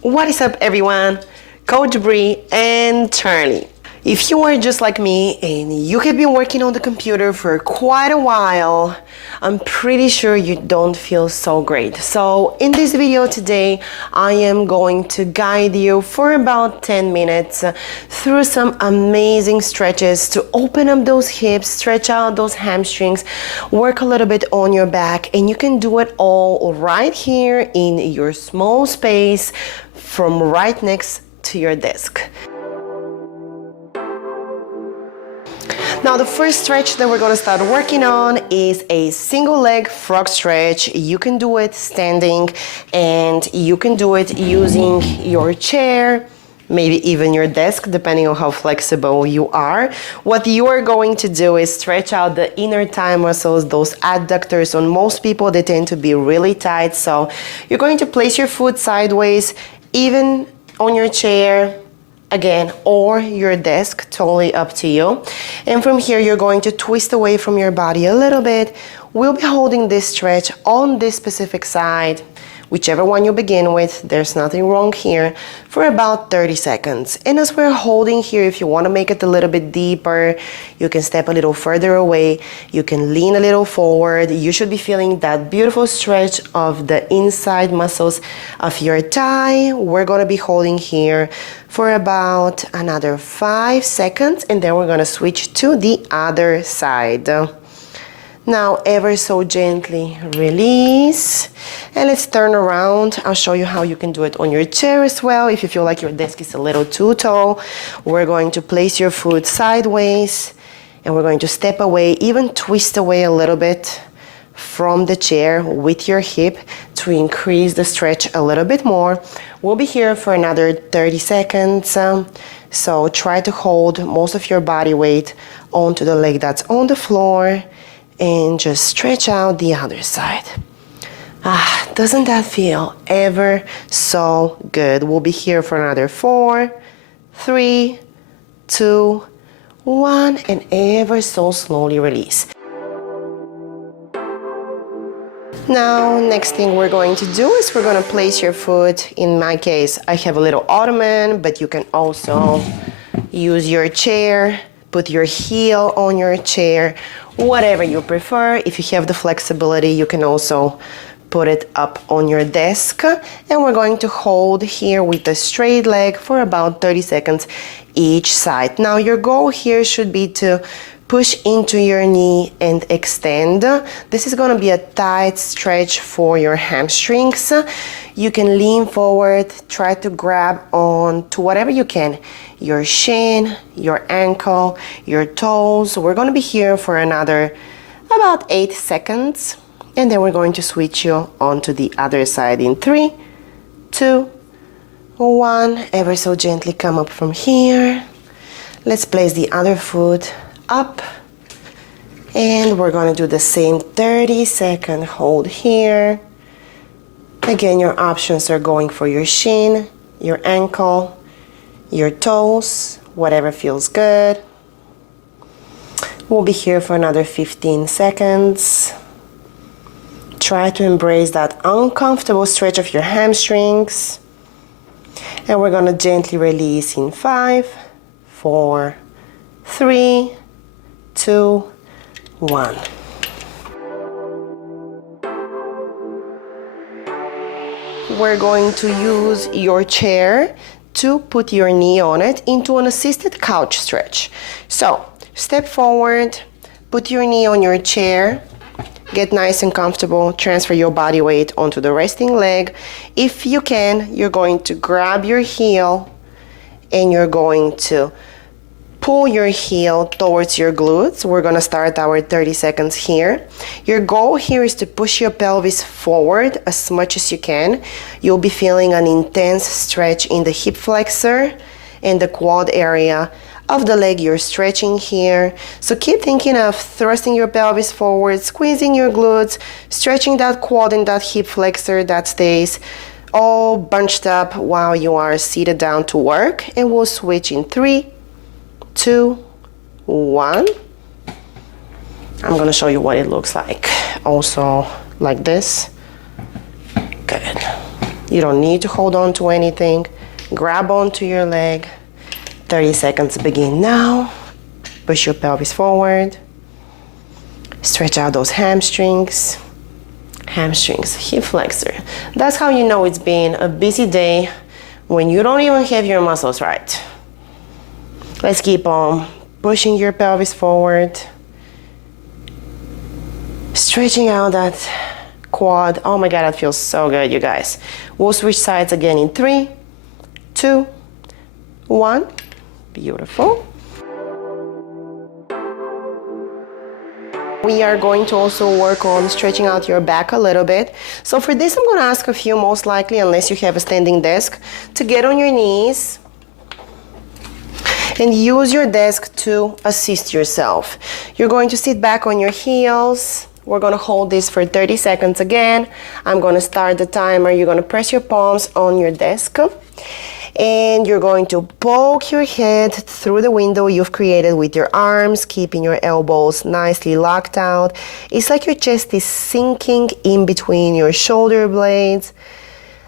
What is up, everyone? Coach Bree and Charlie. If you are just like me and you have been working on the computer for quite a while, I'm pretty sure you don't feel so great. So in this video today, I am going to guide you for about 10 minutes through some amazing stretches to open up those hips, stretch out those hamstrings, work a little bit on your back, and you can do it all right here in your small space from right next to your desk. Now the first stretch that we're going to start working on is a single leg frog stretch. You can do it standing and you can do it using your chair, maybe even your desk, depending on how flexible you are. What you are going to do is stretch out the inner thigh muscles, those adductors. On most people, they tend to be really tight. So you're going to place your foot sideways, even on your chair, again, or your desk, totally up to you. And from here, you're going to twist away from your body a little bit. We'll be holding this stretch on this specific side, whichever one you begin with, there's nothing wrong here, for about 30 seconds. And as we're holding here, if you want to make it a little bit deeper, you can step a little further away, you can lean a little forward. You should be feeling that beautiful stretch of the inside muscles of your thigh. We're going to be holding here for about another 5 seconds, and then we're going to switch to the other side. Now, ever so gently release, and let's turn around. I'll show you how you can do it on your chair as well. If you feel like your desk is a little too tall, we're going to place your foot sideways, and we're going to step away, even twist away a little bit from the chair with your hip to increase the stretch a little bit more. We'll be here for another 30 seconds. So try to hold most of your body weight onto the leg that's on the floor, and just stretch out the other side. Doesn't that feel ever so good? We'll be here for another 4, 3, 2, 1, and ever so slowly release. Now, next thing we're going to do is we're going to place your foot. In my case, I have a little ottoman, but you can also use your chair. Put your heel on your chair, whatever you prefer. If you have the flexibility, you can also put it up on your desk. And we're going to hold here with a straight leg for about 30 seconds each side. Now your goal here should be to push into your knee and extend. This is going to be a tight stretch for your hamstrings. You can lean forward, try to grab on to whatever you can, your shin, your ankle, your toes. We're going to be here for another about 8 seconds, and then we're going to switch you onto the other side in 3, 2, 1. Ever so gently come up from here. Let's place the other foot up, and we're going to do the same 30-second hold here. Again, your options are going for your shin, your ankle, your toes, whatever feels good. We'll be here for another 15 seconds. Try to embrace that uncomfortable stretch of your hamstrings. And we're going to gently release in 5, 4, 3, 2, 1. We're going to use your chair to put your knee on it into an assisted couch stretch. So step forward, put your knee on your chair, get nice and comfortable, transfer your body weight onto the resting leg. If you can, you're going to grab your heel and you're going to pull your heel towards your glutes. We're going to start our 30 seconds here. Your goal here is to push your pelvis forward as much as you can. You'll be feeling an intense stretch in the hip flexor and the quad area of the leg you're stretching here. So keep thinking of thrusting your pelvis forward, squeezing your glutes, stretching that quad and that hip flexor that stays all bunched up while you are seated down to work. And we'll switch in 3, 2, 1. I'm going to show you what it looks like. Also like this. Good. You don't need to hold on to anything. Grab onto your leg. 30 seconds begin now. Push your pelvis forward. Stretch out those hamstrings. Hamstrings, hip flexor. That's how you know it's been a busy day when you don't even have your muscles right. Let's keep on pushing your pelvis forward. Stretching out that quad. Oh my God, that feels so good, you guys. We'll switch sides again in 3, 2, 1. Beautiful. We are going to also work on stretching out your back a little bit. So for this, I'm going to ask of you, most likely, unless you have a standing desk, to get on your knees and use your desk to assist yourself. You're going to sit back on your heels. We're going to hold this for 30 seconds again. I'm going to start the timer. You're going to press your palms on your desk. And you're going to poke your head through the window you've created with your arms, keeping your elbows nicely locked out. It's like your chest is sinking in between your shoulder blades.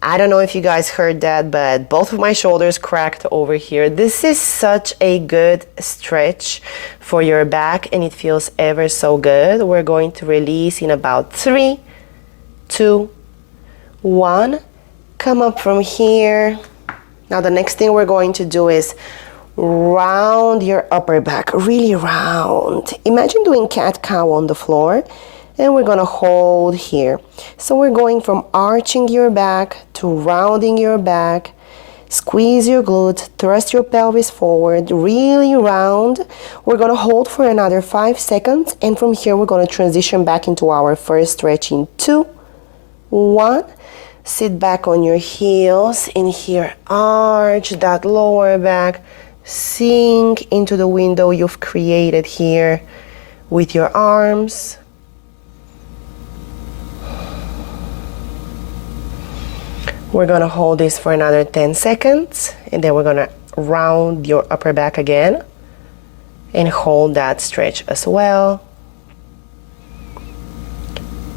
I don't know if you guys heard that, but both of my shoulders cracked over here. This is such a good stretch for your back, and it feels ever so good. We're going to release in about 3, 2, 1. Come up from here. Now the next thing we're going to do is round your upper back, really round. Imagine doing cat-cow on the floor, and we're gonna hold here. So we're going from arching your back to rounding your back. Squeeze your glutes, thrust your pelvis forward, really round. We're gonna hold for another 5 seconds, and from here we're gonna transition back into our first stretch in 2, 1. Sit back on your heels. In here, arch that lower back. Sink into the window you've created here with your arms. We're gonna hold this for another 10 seconds, and then we're gonna round your upper back again and hold that stretch as well.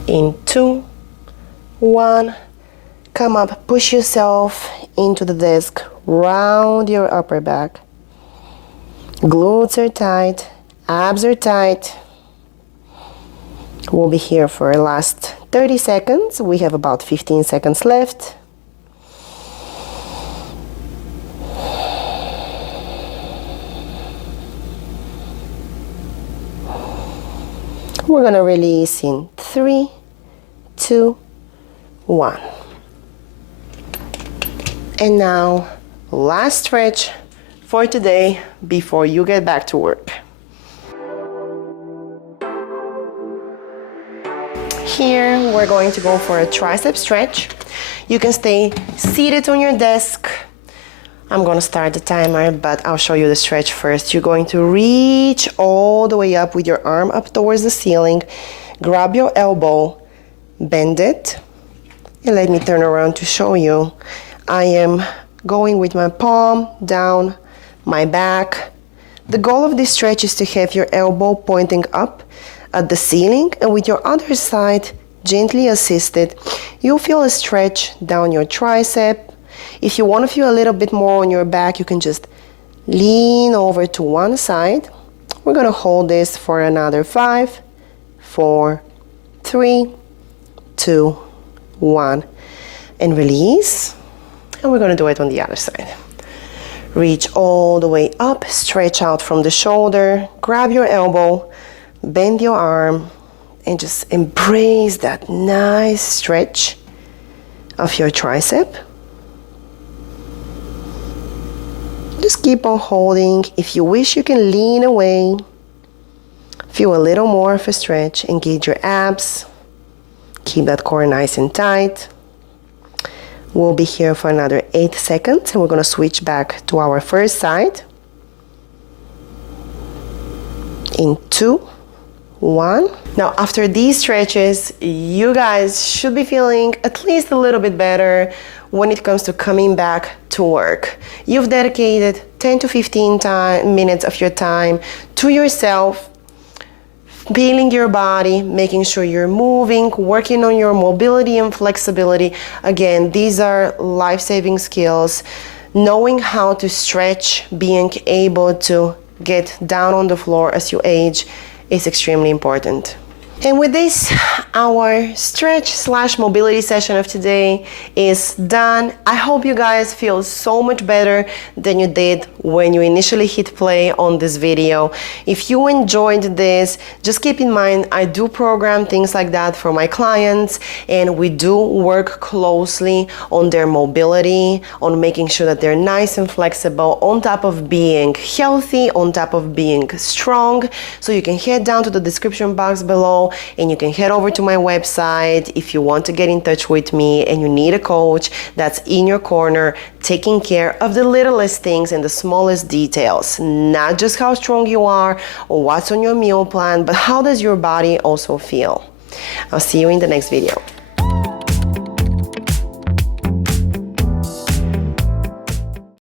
In 2, 1. Come up, push yourself into the desk, round your upper back. Glutes are tight, abs are tight. We'll be here for the last 30 seconds. We have about 15 seconds left. We're gonna release in 3, 2, 1. And now, last stretch for today before you get back to work. Here, we're going to go for a tricep stretch. You can stay seated on your desk. I'm gonna start the timer, but I'll show you the stretch first. You're going to reach all the way up with your arm up towards the ceiling. Grab your elbow, bend it, and let me turn around to show you. I am going with my palm down my back. The goal of this stretch is to have your elbow pointing up at the ceiling, and with your other side gently assisted, you'll feel a stretch down your tricep. If you want to feel a little bit more on your back, you can just lean over to one side. We're going to hold this for another 5, 4, 3, 2, 1, and release. And we're going to do it on the other side. Reach all the way up, stretch out from the shoulder, grab your elbow, bend your arm, and just embrace that nice stretch of your tricep. Just keep on holding. If you wish, you can lean away. Feel a little more of a stretch. Engage your abs. Keep that core nice and tight. We'll be here for another 8 seconds, and we're going to switch back to our first side. In 2, 1. Now, after these stretches, you guys should be feeling at least a little bit better when it comes to coming back to work. You've dedicated 10 to 15 minutes of your time to yourself. Peeling your body, making sure you're moving, working on your mobility and flexibility. Again, these are life-saving skills. Knowing how to stretch, being able to get down on the floor as you age is extremely important. And with this, our stretch/mobility session of today is done. I hope you guys feel so much better than you did when you initially hit play on this video. If you enjoyed this, just keep in mind I do program things like that for my clients, and we do work closely on their mobility, on making sure that they're nice and flexible, on top of being healthy, on top of being strong. So you can head down to the description box below, and you can head over to my website if you want to get in touch with me and you need a coach that's in your corner, taking care of the littlest things and the smallest details. Not just how strong you are or what's on your meal plan, but how does your body also feel. I'll see you in the next video.